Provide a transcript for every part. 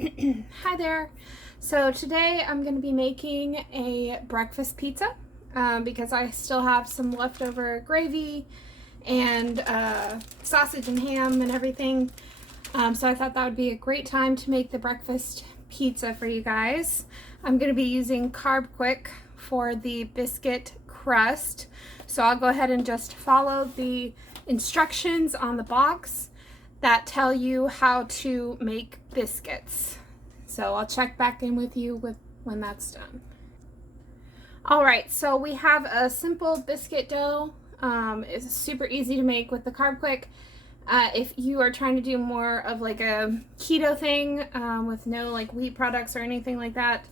Hi there. So today I'm going to be making a breakfast pizza because I still have some leftover gravy and sausage and ham and everything. So I thought that would be a great time to make the breakfast pizza for you guys. I'm going to be using Carbquik for the biscuit crust. So I'll go ahead and just follow the instructions on the box that tell you how to make biscuits. So I'll check back in with you when that's done. All right, so we have a simple biscuit dough. It's super easy to make with the Carbquik. If you are trying to do more of like a keto thing with no like wheat products or anything like that,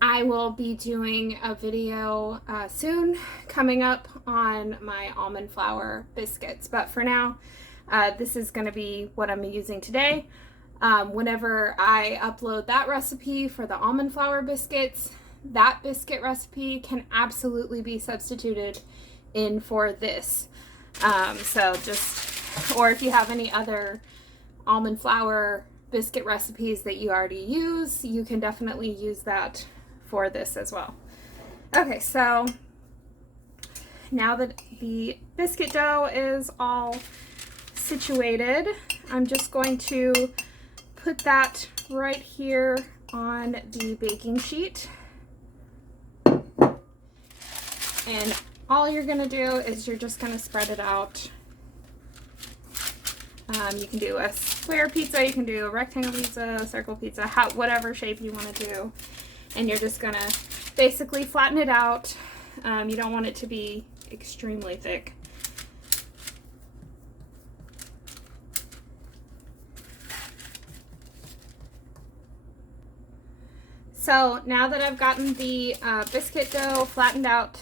I will be doing a video soon coming up on my almond flour biscuits. But for now, this is going to be what I'm using today. Whenever I upload that recipe for the almond flour biscuits, that biscuit recipe can absolutely be substituted in for this. Or if you have any other almond flour biscuit recipes that you already use, you can definitely use that for this as well. Okay, so now that the biscuit dough is all situated, I'm just going to put that right here on the baking sheet. And all you're going to do is you're just going to spread it out. You can do a square pizza, you can do a rectangle pizza, a circle pizza, whatever shape you want to do. And you're just going to basically flatten it out. You don't want it to be extremely thick. So now that I've gotten the biscuit dough flattened out,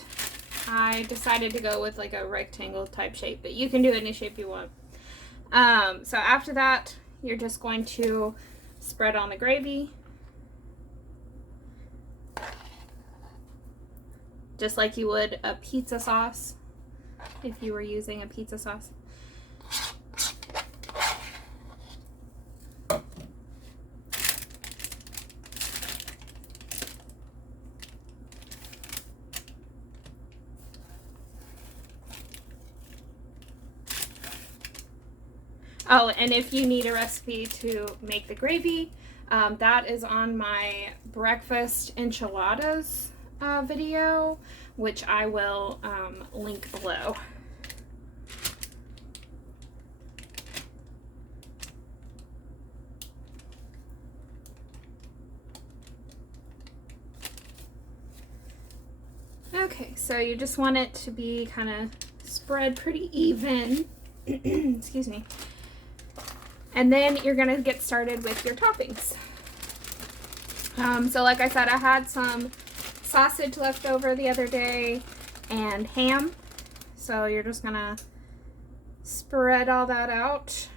I decided to go with like a rectangle type shape, but you can do any shape you want. So after that, you're just going to spread on the gravy, just like you would a pizza sauce if you were using a pizza sauce. Oh, and if you need a recipe to make the gravy, that is on my breakfast enchiladas video, which I will link below. Okay, so you just want it to be kind of spread pretty even. Excuse me. And then you're going to get started with your toppings. So like I said, I had some sausage left over the other day and ham. So you're just going to spread all that out.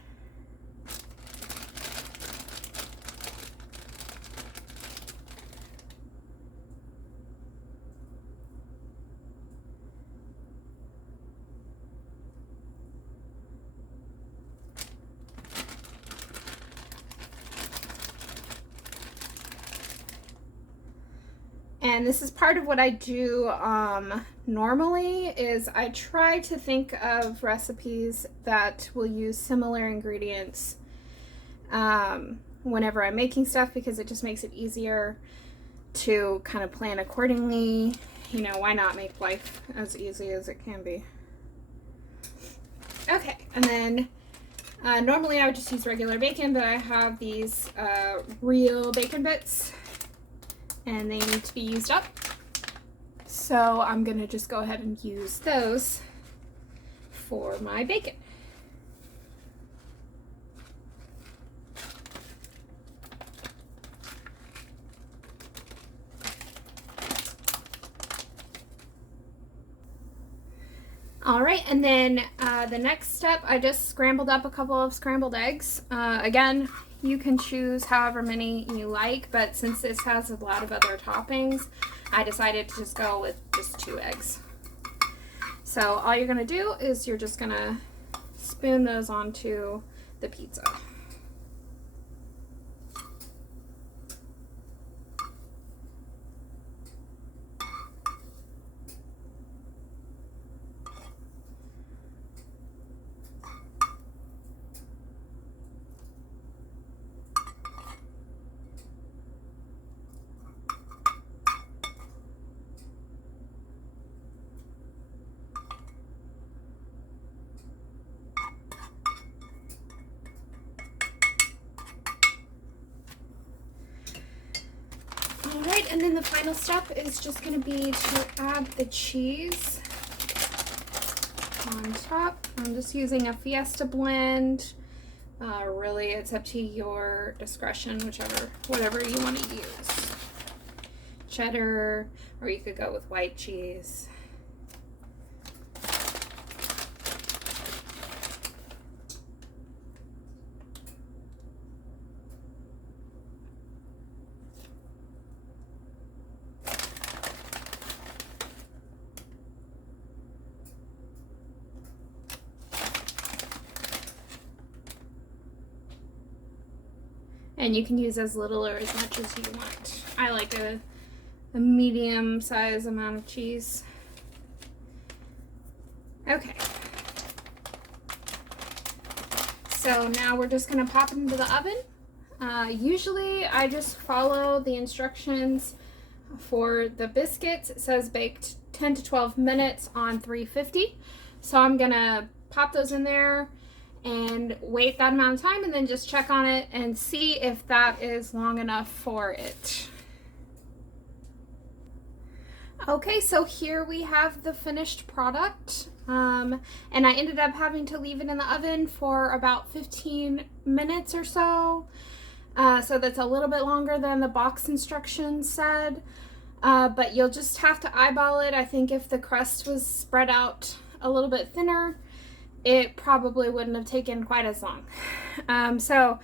And this is part of what I do normally, is I try to think of recipes that will use similar ingredients whenever I'm making stuff, because it just makes it easier to kind of plan accordingly. You know, why not make life as easy as it can be? Okay, and then normally I would just use regular bacon, but I have these real bacon bits, and they need to be used up. So I'm gonna just go ahead and use those for my bacon. All right, and then the next step, I just scrambled up a couple of scrambled eggs. Again, you can choose however many you like, but since this has a lot of other toppings, I decided to just go with just 2 eggs. So all you're gonna do is you're just gonna spoon those onto the pizza. All right, and then the final step is just going to be to add the cheese on top. I'm just using a Fiesta blend. Really, it's up to your discretion, whatever you want to use. Cheddar, or you could go with white cheese. And you can use as little or as much as you want. I like a medium size amount of cheese. Okay. So now we're just gonna pop it into the oven. Usually I just follow the instructions for the biscuits. It says baked 10 to 12 minutes on 350. So I'm gonna pop those in there and wait that amount of time, and then just check on it and see if that is long enough for it. Okay, so here we have the finished product, and I ended up having to leave it in the oven for about 15 minutes or so. So that's a little bit longer than the box instructions said, but you'll just have to eyeball it. I think if the crust was spread out a little bit thinner, it probably wouldn't have taken quite as long. So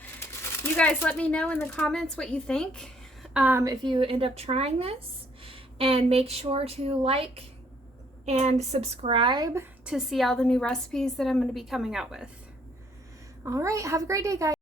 you guys let me know in the comments what you think if you end up trying this, and make sure to like and subscribe to see all the new recipes that I'm going to be coming out with. All right, have a great day, guys.